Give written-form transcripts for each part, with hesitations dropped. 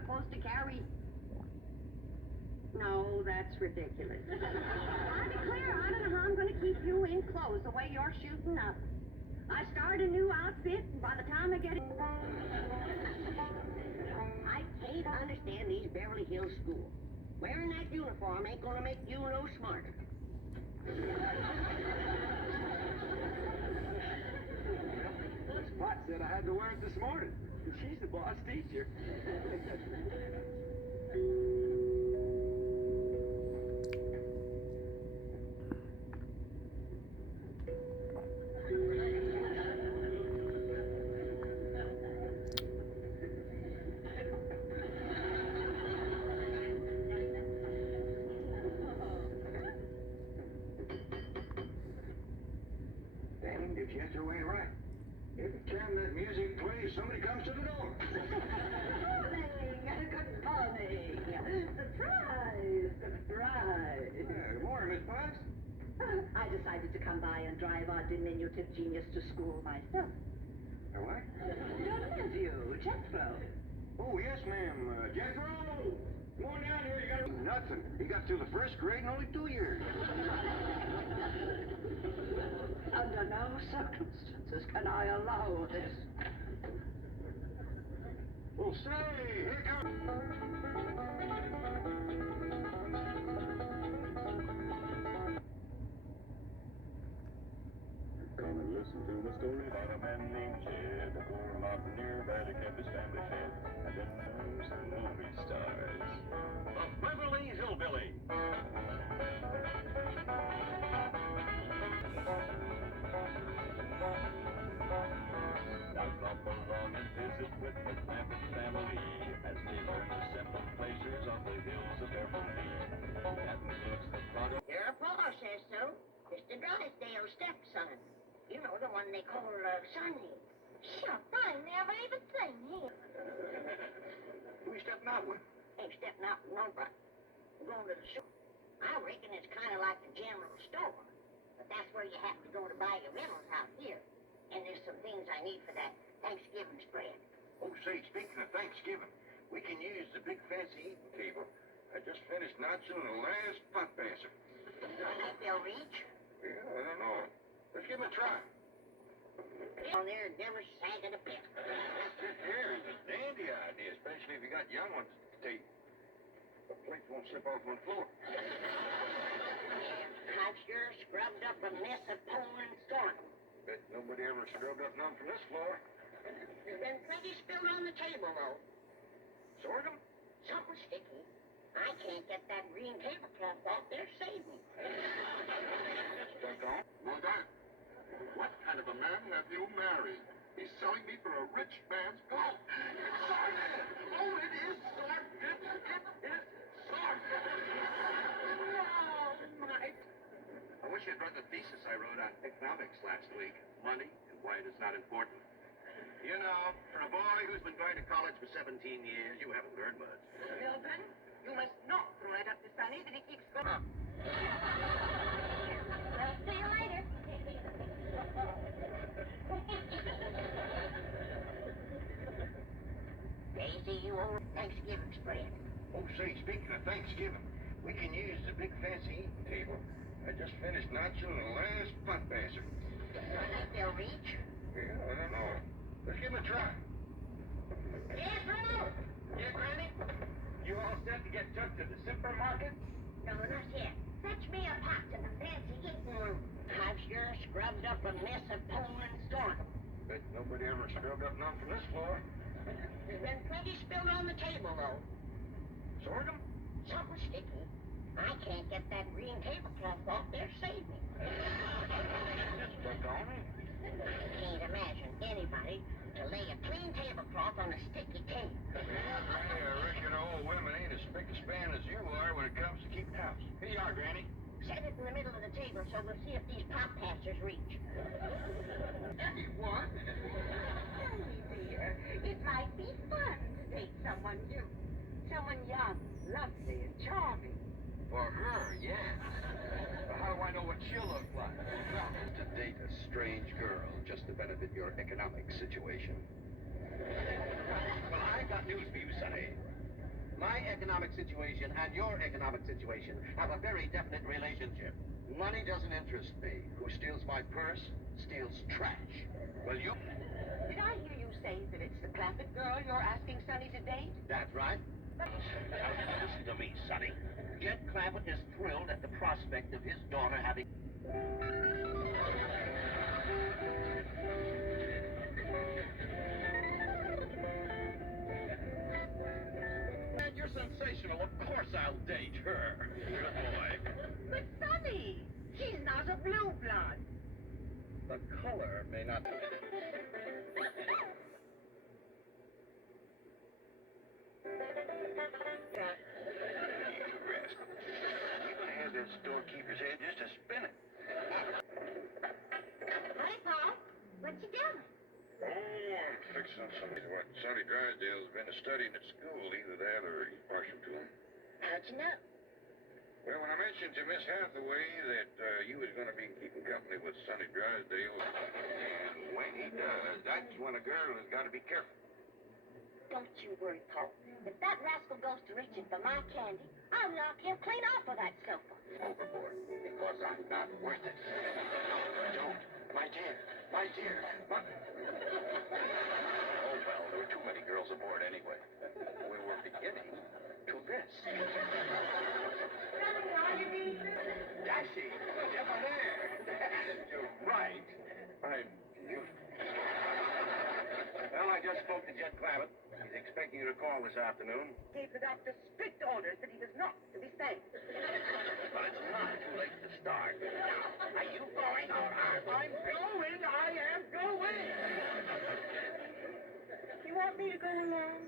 supposed to carry... No, that's ridiculous. I declare, I don't know how I'm going to keep you in clothes the way you're shooting up. I start a new outfit, and by the time I get it... I can't understand these Beverly Hills schools. Wearing that uniform ain't going to make you no smarter. Well, Spot said I had to wear it this morning. She's the boss teacher. Damn, if you have your way right. Every time that music plays, somebody comes to the door. Good morning. Surprise. Good morning, Miss Potts. I decided to come by and drive our diminutive genius to school myself. What? Your nephew, Jethro. Oh, yes, ma'am. Jethro! Come on down here. You got to... Nothing. He got through the first grade in only 2 years. Under no circumstances can I allow this. Well, say, here comes... Come and listen to the story about a man named Jed, a poor mountaineer that kept his family fed, and then some movie stars. The Beverly Hillbilly. Now drop along and visit with the Clampett family as they learn the simple pleasures of the hills of Beverly. That includes the product. Your pa says so. Mr. Drysdale's stepson. You know, the one they call Sonny. Shucks, I never even seen him. Who you stepping out with? Ain't stepping out with nobody. I'm going to the store. I reckon it's kind of like the general store. But that's where you have to go to buy your rentals out here. And there's some things I need for that Thanksgiving spread. Oh, say, speaking of Thanksgiving, we can use the big fancy eating table. I just finished notching the last pot passer. You think they'll reach? Yeah, I don't know. Let's give it a try. Down there never sagging a bit. This here is a dandy idea, especially if you got young ones at the table. The plates won't slip off on the floor. I've sure scrubbed up a mess of corn and sorghum. Bet nobody ever scrubbed up none from this floor. There's been plenty spilled on the table, though. Sorghum? Something sticky. I can't get that green tablecloth off there. Save me. Stuck on? Well, that. What kind of a man have you married? He's selling me for a rich man's goat. It's sordid. Oh, it is sordid. It is sordid. Oh, Mike. I wish you'd read the thesis I wrote on economics last week. Money and why it is not important. You know, for a boy who's been going to college for 17 years, you haven't learned much. Milton, you must not throw it up to Sonny that he keeps going. Well, see you later. Daisy, you old Thanksgiving spread. Oh, say, speaking of Thanksgiving, we can use the big fancy eating table. I just finished notching the last pot passer. You think they'll reach? Yeah, I don't know. Let's give it a try. Jethro! Yeah, Granny? You all set to get took to the supermarket? No, not yet. Fetch me a pot in the fancy eating room. I've sure scrubbed up a mess of corn and sorghum. Bet nobody ever scrubbed up none from this floor. There's been plenty spilled on the table, though. Sorghum? Something sticky. I can't get that green tablecloth off there. Save me. Stuck on me? Can't imagine anybody to lay a clean tablecloth on a sticky table. Granny, I reckon old women ain't as spick and span as you are when it comes to keeping house. Here you are, Granny. Set it in the middle of the table so we'll see if these pot passers reach. What? Dear, it might be fun to date someone new. Someone young, lovely, and charming. For her, yes. But how do I know what she'll look like? To date a strange girl just to benefit your economic situation. Well, I got news for you, Sonny. My economic situation and your economic situation have a very definite relationship. Money doesn't interest me. Who steals my purse steals trash. Well, you... Did I hear you say that it's the Clampett girl you're asking Sonny to date? That's right. But Now, listen to me, Sonny. Jed Clampett is thrilled at the prospect of his daughter having... Man, you're sensational. Of course I'll date her. Good boy. But Sonny, she's not a blue blood. The color may not... Rest. I had that storekeeper's head just a spinning. Hey, Paul, what you doing? Oh, I'm fixing some of what Sonny Drysdale's been studying at school. Either that or he's partial to him. How'd you know? Well, when I mentioned to Miss Hathaway that you was going to be keeping company with Sonny Drysdale, and when he does, that's when a girl has got to be careful. Don't you worry, Paul. If that rascal goes to reaching for my candy, I'll knock him clean off of that sofa. Overboard, because I'm not worth it. Don't. My dear. My dear. My... Oh, well, there were too many girls aboard anyway. We were beginning to miss. Daisy, debonair. You're right. Well, I just spoke to Jed Clampett. He's expecting you to call this afternoon. Gave the doctor strict orders that he was not to be safe. But it's not too late to start. Now, are you going or I'm going? I am going! You want me to go along?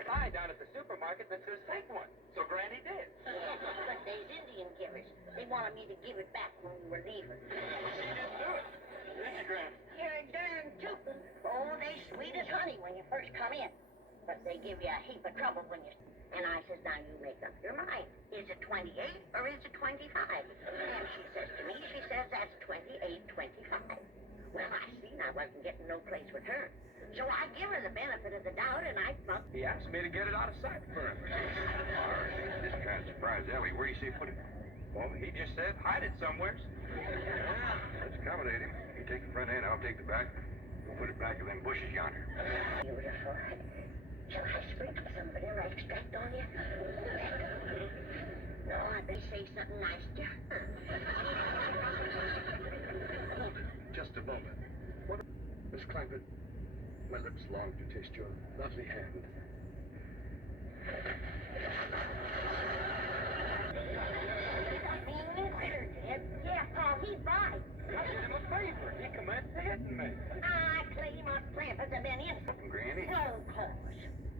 Sign down at the supermarket that says take one. So Granny did. But they's Indian givers. They wanted me to give it back when we were leaving. She didn't do it. Did you, Gran? You're a darn tootin'. Oh, they sweet as honey when you first come in. But they give you a heap of trouble when you... And I says, now you make up your mind. Is it 28 or is it 25? And she says to me, she says that's 28.25. Well, I seen I wasn't getting no place with her. So I give her the benefit of the doubt, and I thought... He asked me to get it out of sight for him. This kind of surprised Ellie. Where do you say put it? Well, he just said hide it somewhere. Yeah, let's accommodate him. You take the front end, I'll take the back. We'll put it back in them bushes yonder. Beautiful. Shall I sprinkle some vanilla extract on you? No, I better say something nice to her. Just a moment. What... Miss Clampett, my lips long to taste your lovely hand. Yeah, Paul, he's right. I did him a favor. He commenced to hitting me. I claim us Clampers have been in. Granny? No cause.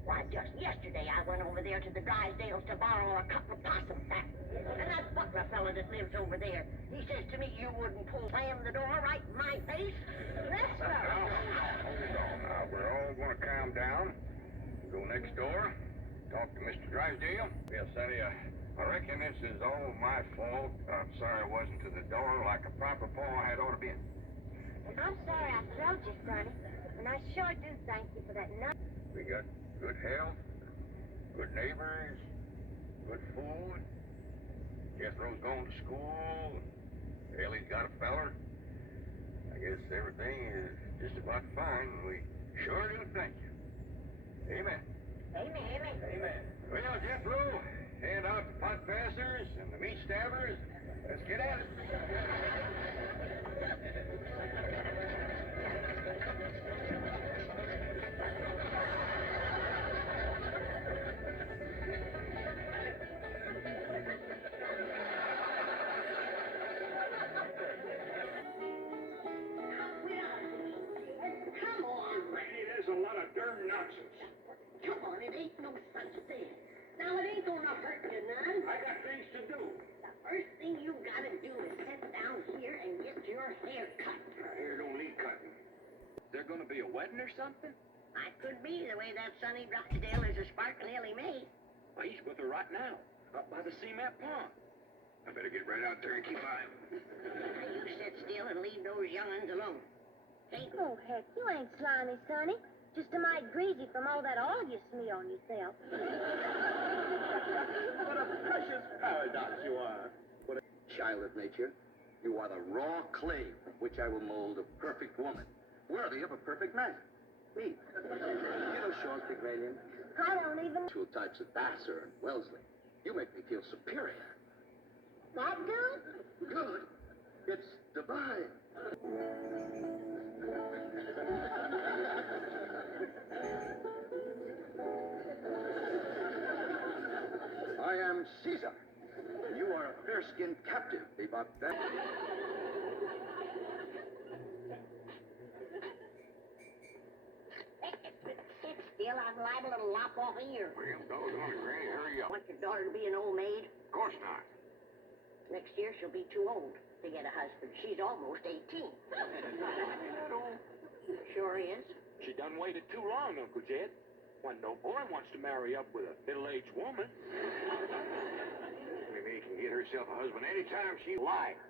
Why, just yesterday I went over there to the Drysdales to borrow a couple of possum fat. And that butler fella that lives over there, he says to me, you wouldn't slam the door right in my face. That's Hold on now. We're all going to calm down. Go next door. Talk to Mr. Drysdale. Yes, Sonny, I reckon this is all my fault. I'm sorry I wasn't to the door like a proper paw had ought to be. I'm sorry I thrilled you, Sonny. And I sure do thank you for that nut. We got good health, good neighbors, good food. Jethro's going to school. Ellie's got a feller. I guess everything is just about fine. We sure do thank you. Amen. Amen. Amen. Well, Jethro, hand out the pot passers and the meat stabbers. Let's get at it. Come on, Granny, there's a lot of darn nonsense. come on, it ain't no such thing. Now, it ain't gonna hurt you none. I got things to do. The first thing you gotta do is sit down here and get your hair cut. My hair don't need cutting. There gonna be a wedding or something? I could be the way that Sonny Drysdale is a sparkling Ellie Mae. Well, he's with her right now, up by the cement pond. I better get right out there and keep eye. Now, you sit still and leave those young'uns alone. Hey, Oh, heck, you ain't slimy, Sonny. Just a mite greasy from all that oil you smear on yourself. What a precious paradox you are. What a child of nature. You are the raw clay from which I will mold a perfect woman, worthy of a perfect man. Me. You know Shaw's Pygmalion? I don't even... Two types of Vassar and Wellesley. You make me feel superior. That good? Good. It's divine. I am Caesar. You are a fair-skinned captive, Bebop. That... Sit still, I'm liable to lop off a ear. Well, doggone it, Granny, hurry up. Want your daughter to be an old maid? Of course not. Next year she'll be too old to get a husband. She's almost 18. Sure is. She done waited too long, Uncle Jed. When no boy wants to marry up with a middle-aged woman. Maybe can get herself a husband anytime she likes.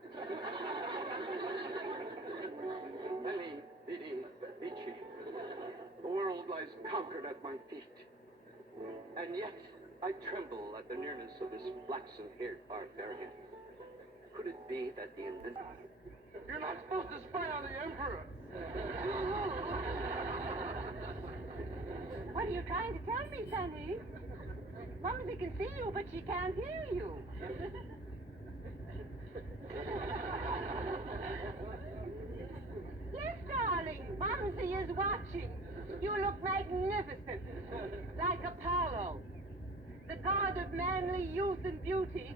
Veni, vidi, vici. The world lies conquered at my feet. And yet, I tremble at the nearness of this flaxen-haired barbarian. Could it be that the inventor... You're not supposed to spy on the Emperor! What are you trying to tell me, Sonny? Mumsy can see you, but she can't hear you. Yes, darling, Mumsy is watching. You look magnificent, like Apollo, the god of manly youth and beauty,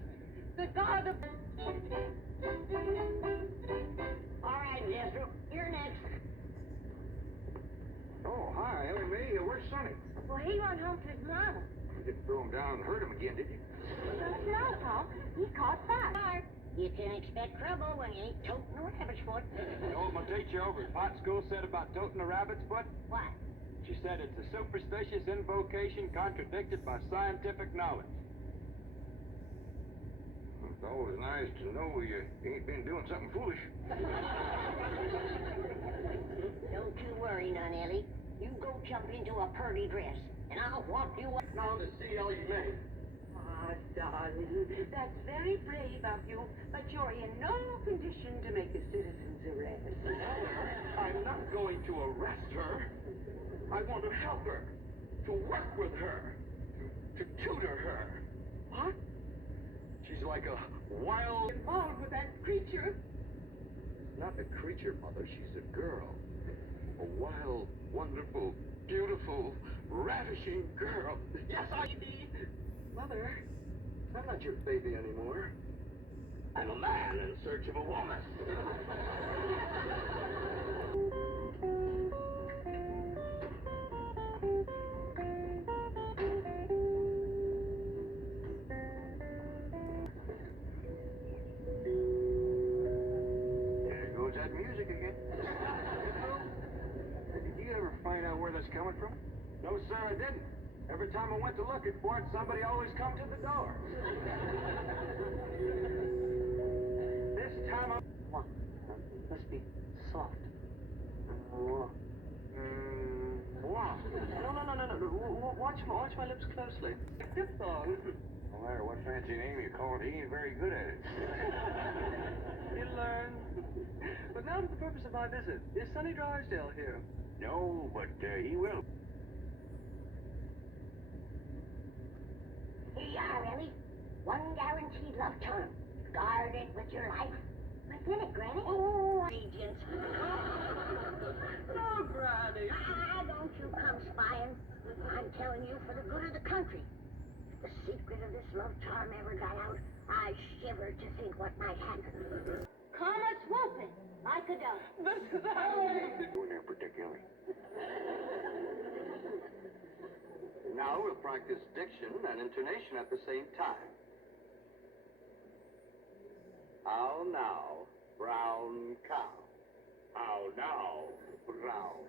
the god of... All right, Jethro, you're next. Oh, hi, Ellie Mae. Where's Sonny? Well, he went home to his mama. You didn't throw him down and hurt him again, did you? No, Pop. He caught fire. You can expect trouble when you ain't toting a rabbit's foot. You know what my teacher over at Pot School said about toting a rabbit's foot? What? She said it's a superstitious invocation contradicted by scientific knowledge. It's always nice to know you ain't been doing something foolish. Don't you worry none, Ellie. You go jump into a purty dress, and I'll walk you up. Now to see Ellie Mae. Ah, darling, that's very brave of you, but you're in no condition to make a citizen's arrest. I'm not going to arrest her. I want to help her, to work with her, to tutor her. What? She's like a wild... Involved with that creature? Not a creature, Mother. She's a girl. A wild, wonderful, beautiful, ravishing girl. Yes, I be. Mother, I'm not your baby anymore. I'm a man in search of a woman. There goes that music again. Did you ever find out where that's coming from? No, sir, I didn't. Every time I went to looking for it, somebody always come to the door. This time I... What? Must be soft. What? No. Watch my lips closely. Diphthong. No matter what fancy name you call it, he ain't very good at it. He'll learn. But now to the purpose of my visit. Is Sonny Drysdale here? No, but he will. Here you are, Ellie. One guaranteed love charm. Guard it with your life. I did it, Granny. Oh, agents. Oh, Granny. Don't you come spying. I'm telling you for the good of the country. If the secret of this love charm ever got out, I shiver to think what might happen. Come a swooping like a dove. Doing there particularly. Now we'll practice diction and intonation at the same time. How now, brown cow? How now, brown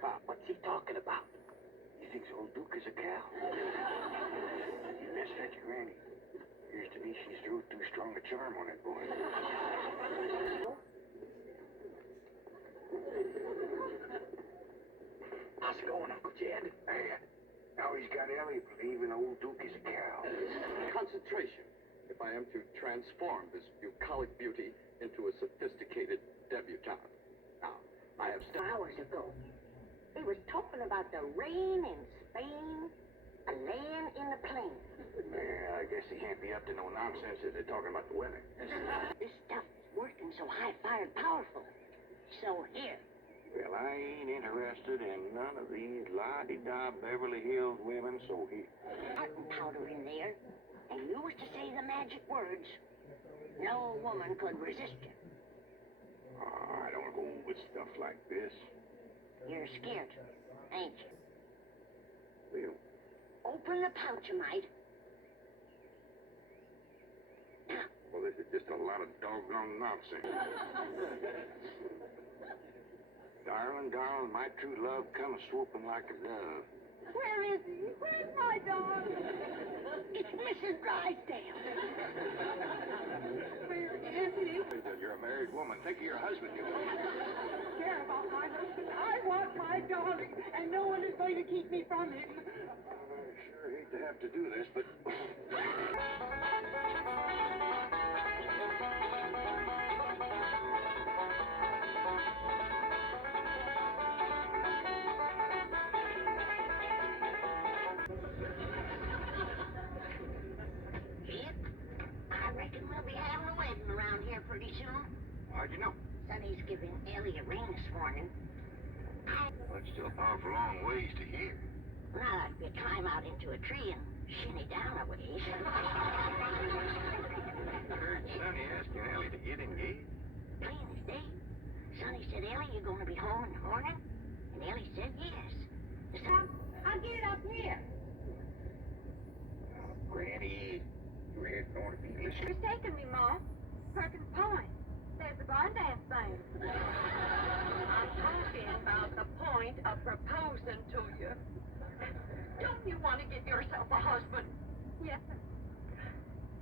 cow? What's he talking about? He thinks old Duke is a cow. You best fetch your Granny. Appears to me she's threw too strong a charm on that boy. Ask going, Uncle Jed? Man, now he's got Ellie believing old Duke is a cow. Concentration, if I am to transform this bucolic beauty into a sophisticated debutante. Now, I have Hours ago, they was talking about the rain in Spain, a land in the plains. Man, I guess he can't be up to no nonsense if they're talking about the weather. This stuff is working so high-fired powerful. So here, Well, I ain't interested in none of these la-di-da Beverly Hills women, so here. cotton powder in there, and you was to say the magic words. No woman could resist you. I don't go with stuff like this. You're scared, ain't you? Well, Open the pouch, you might. Now, well, this is just a lot of doggone nonsense. Darling, darling, my true love comes swooping like a dove. Where is he? Where's my darling? it's Mrs. Drysdale. Where is he? You're a married woman. Think of your husband, you Care about my husband. I want my darling, and no one is going to keep me from him. I sure hate to have to do this, but... Kid, I reckon we'll be having a wedding around here pretty soon. How'd you know? Sonny's giving Ellie a ring this morning. Well, it's still a powerful long ways to here. Not if you climb out into a tree and shinny down a ways. I heard Sonny asking Ellie to get engaged. Plain as day. Sonny said, Ellie, you gonna be home in the morning? And Ellie said, yes. The son, I'll get it up here. Granny, your head going to be listening. She's taking me, Ma. Perkins Point. There's the barn dance thing. I'm talking about the point of proposing to you. Don't you want to get yourself a husband? Yes, sir.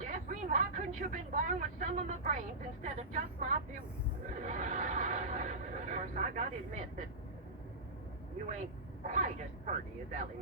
Jasmine, why couldn't you have been born with some of my brains instead of just my beauty? Of course, I gotta admit that you ain't quite as pretty as Ellie.